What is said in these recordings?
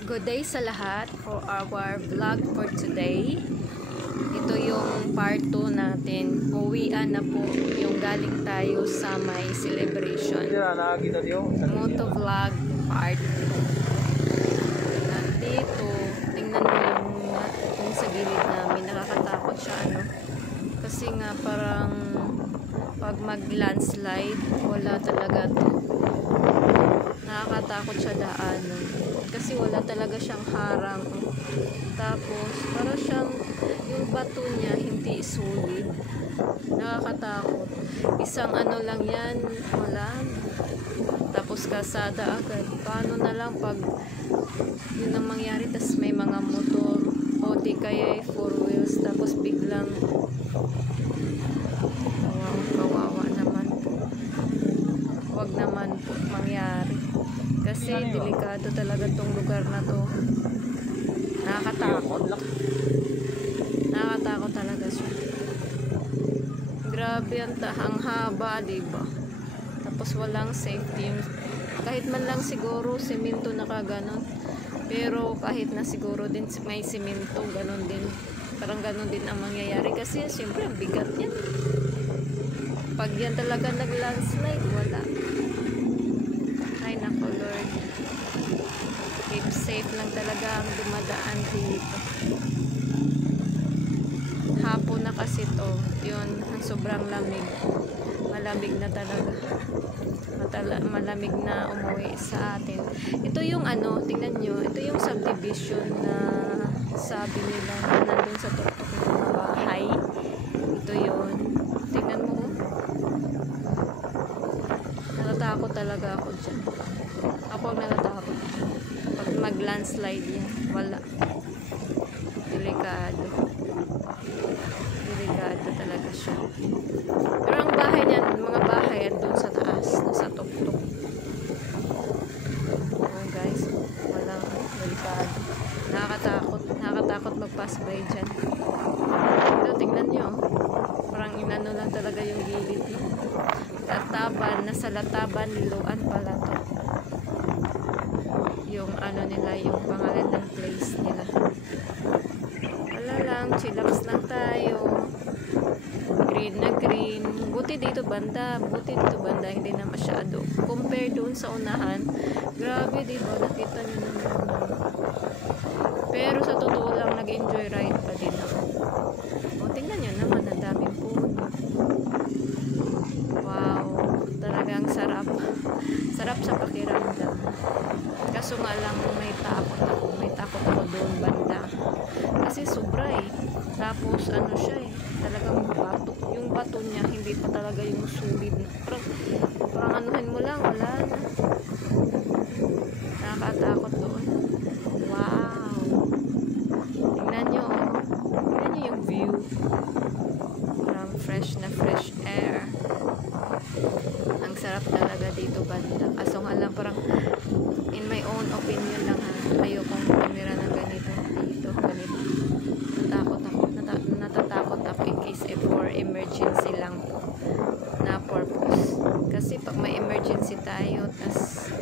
Good day sa lahat for our vlog for today. Ito yung part 2 natin. Uwian na po yung galing tayo sa may celebration. Moto vlog part 2. Nandito, tingnan mo yung sa gilid namin. Nakakatakot siya Kasi nga parang pag mag-landslide, wala talaga to. Nakakatakot siya daanan. Kasi wala talaga siyang harang. Tapos, para siyang yung bato niya hindi solid. Nakakatakot. Isang lang yan, wala. Tapos kasada agad. Paano na lang pag yun ang mangyari, tas may mga motor o di kaya 4 wheels, tapos biglang kawawa naman po. Wag naman po mangyari. Kasi delikado talaga tong lugar na to. Nakakatakot. Nakakatakot talaga siya. Grabe ang haba, diba? Tapos walang safety. Kahit man lang siguro semento na kaganon. Pero kahit na siguro din may semento, ganon din. Parang ganon din ang mangyayari. Kasi siyempre ang bigat yan. Pag yan talaga nag-landslide, wala. Ay nako Lord. Keep safe lang talaga ang dumadaan dito. Hapon na kasi to. Yun, sobrang lamig. Malamig na talaga. Malamig na umuwi sa atin. Ito yung tingnan nyo. Ito yung subdivision na sabi nila na nandun sa tuktok ng mga bahay. Ito yun. Tingnan mo. Natatakot talaga ako dyan. Ako ang natatakot. Pag mag-landslide yan, wala. Delikado. Delikado talaga siya. Pero ang bahay niyan, mga bahay yan doon sa taas, sa tuktok. Oh guys, walang delikado. Nakakatakot. Nakakatakot mag-pass by dyan. Pero tingnan nyo. Parang inano lang talaga yung gilid. Lataban, nasa Lataban, Liloan pala to. Yung nila, yung pangalan ng place nila. Wala lang, chillax lang tayo. Green na green. Buti dito banda, hindi na masyado. Compare doon sa unahan, grabe diba, nakita nyo naman. Pero sa totoo lang, nag-enjoy ride pa din ako. O, tingnan nyo naman, ang daming puno. Wow, talagang sarap. Sarap sa pakiramdam. Kaso nga lang may takot ako doon banda. Kasi sobra Tapos siya talagang bato. Yung bato niya, hindi pa talaga yung solid. Parang anuhin mo lang, wala na. Nakakatakot doon. Wow. Tingnan nyo yung view. Parang fresh na fresh air. Ang sarap talaga dito banda. Kaso nga lang parang in my own opinion lang ayokong tumira ng ganito dito. Ganito. Natatakot ako in case for emergency lang na purpose. Kasi pag may emergency tayo tas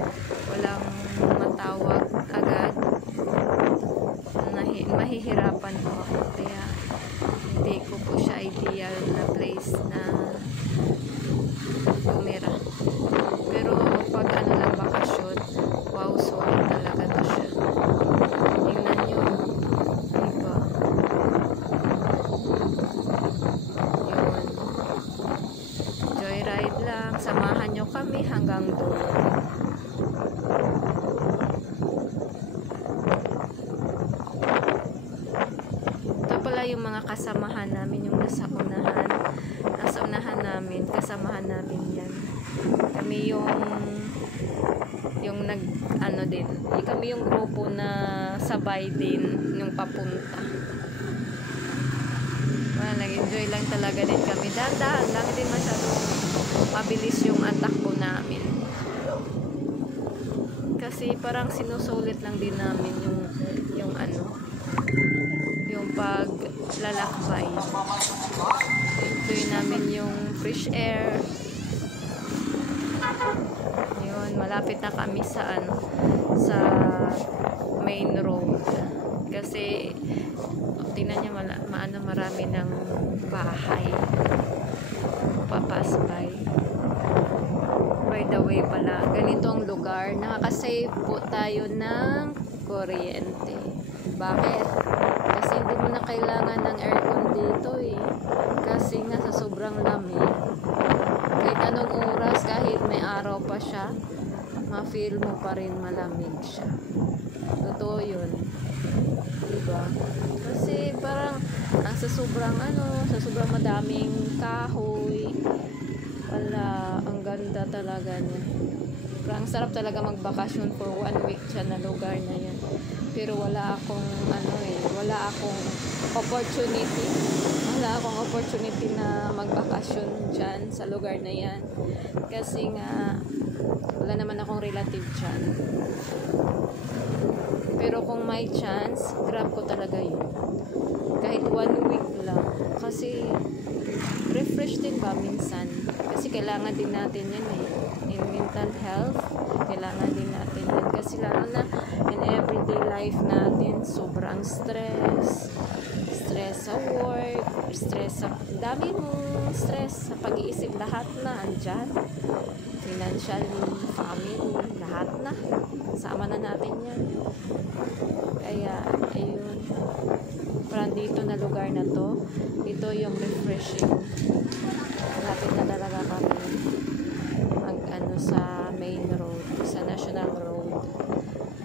walang matawag agad, mahihirapan po ako. Kaya hindi ko po siya ideal na place na tumira. Pero pag lang bakasyon, wow, solid talaga to siya. Tingnan nyo, diba? Yun. Joyride lang. Samahan nyo kami hanggang doon. Ito pala yung mga kasamahan namin, yung nasa unahan. Nasa unahan namin, kasamahan namin yan. Kami yung din. Kami yung grupo na sabay din yung papunta. Nag-enjoy lang talaga din kami. Dahan-dahan lang, hindi masyadong mabilis yung takbo namin. Kasi parang sinusulit lang din namin yung paglalakbay. Enjoy namin yung fresh air. Yun, malapit na kami sa main marami ng bahay papasbay. By the way pala, ganitong lugar nakaka-save po tayo ng kuryente. Bakit? Kasi hindi mo na kailangan ng aircon dito eh. Kasi nga sa sobrang lamig, kahit anong oras, kahit may araw pa siya, ma-feel mo pa rin malamig siya. Totoo yun. Diba? Kasi parang sa sobrang madaming kahoy, wala, ang ganda talaga niya. Parang sarap talaga magbakasyon for 1 week dyan na lugar na yan. Pero wala akong opportunity na magbakasyon dyan sa lugar na yan. Kasi nga wala naman akong relative dyan. Pero kung may chance, grab ko talaga yun. Kahit 1 week lang. Kasi refresh din ba minsan? Kasi kailangan din natin yan eh. In mental health, kailangan din natin yan. Kasi lalo na in everyday life natin, sobrang stress sa work, stress sa dami mong stress sa pag-iisip, lahat na andyan. Financially, family, lahat na. Sama na natin yan. Kaya, ayun. Parang dito na lugar na to, ito yung refreshing. Lapit na talaga kami sa main road, sa national road.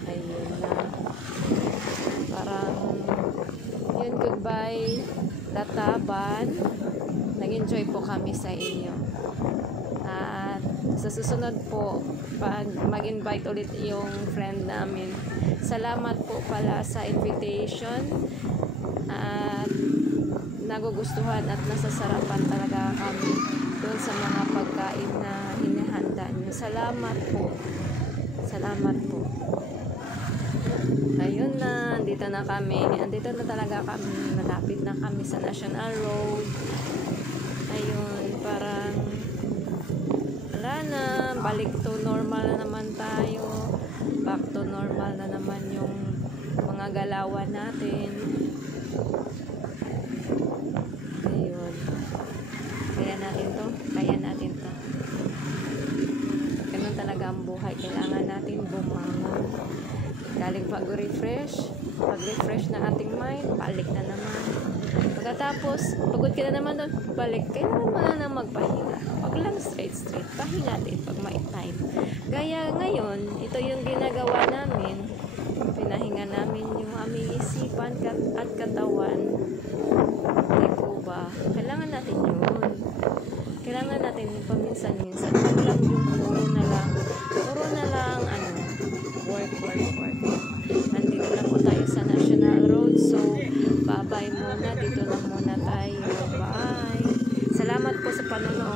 Ayun na. Parang yun, goodbye Lataban. Nag-enjoy po kami sa inyo. At sa susunod po, pag mag-invite ulit yung friend namin, salamat po pala sa invitation. At nagugustuhan at nasasarapan talaga kami doon sa mga pagkain na hinihanda niyo. Salamat po. Salamat po. Ayun na, andito na talaga kami, malapit na kami sa National Road. Ayun, parang wala na, balik to normal na naman tayo, back to normal na naman yung mga galawan natin. Ayun, kaya natin to. Ganun talaga ang buhay, kailangan natin bumangon. Galing pag-refresh ng ating mind, balik na naman. Pagkatapos, pagod ka na naman doon, balik, kailangan mo na magpahinga. Wag lang straight, pahinga din pag may time. Gaya ngayon, ito yung ginagawa namin, pinahinga namin yung aming isipan at katawan. Di po ba? Kailangan natin yun. Kailangan natin paminsan-minsan. Wag lang yung puro na lang work. Nandito na po tayo sa National Road. So, bye-bye muna. Dito lang muna tayo. Bye! Salamat po sa panonood.